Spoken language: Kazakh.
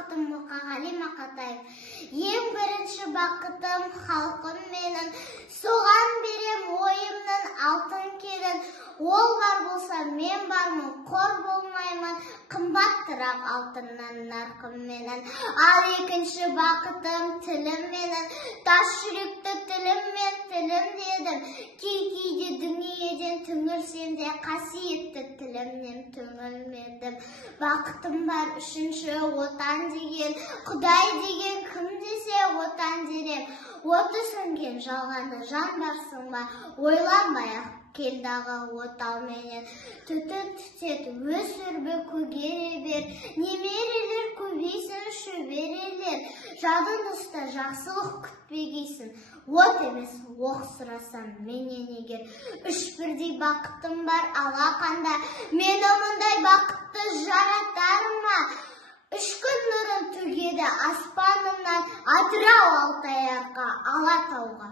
бақытым Мұқағали Мақатаев. Ең бірінші бақытым халқым менің, соған берем ойымның алтын кегін. Ол бар болса мен бармын, қор болмаймын, қымбаттырақ алтыннан нарқым менің. Ал екінші бақытым тілім менің, тас жүректі тілім мен тілім дедім. Кейде дүниеден түңілсем де қасиетті тілімнен түңілмедім. Бақытым бар үшінші отан деген, Құдай деген кім десе отан дерем. Оты сөнген жалғанды жан барсың ба, ойланбай-ақ келдағы отал менен. Түтін түтет өсірбі көгере бер, немерелер көбейсін шөберелер. Жадын ұста жақсылық күтпегейсін, от емес оқ сұрасам менен егер. Үш бірдей бақытым бар алақанда, мен мұндай бақытты жаратарым ма? Үш күн нұрын төгеді аспанымнан, Атырау Алтайарға, Алатауға.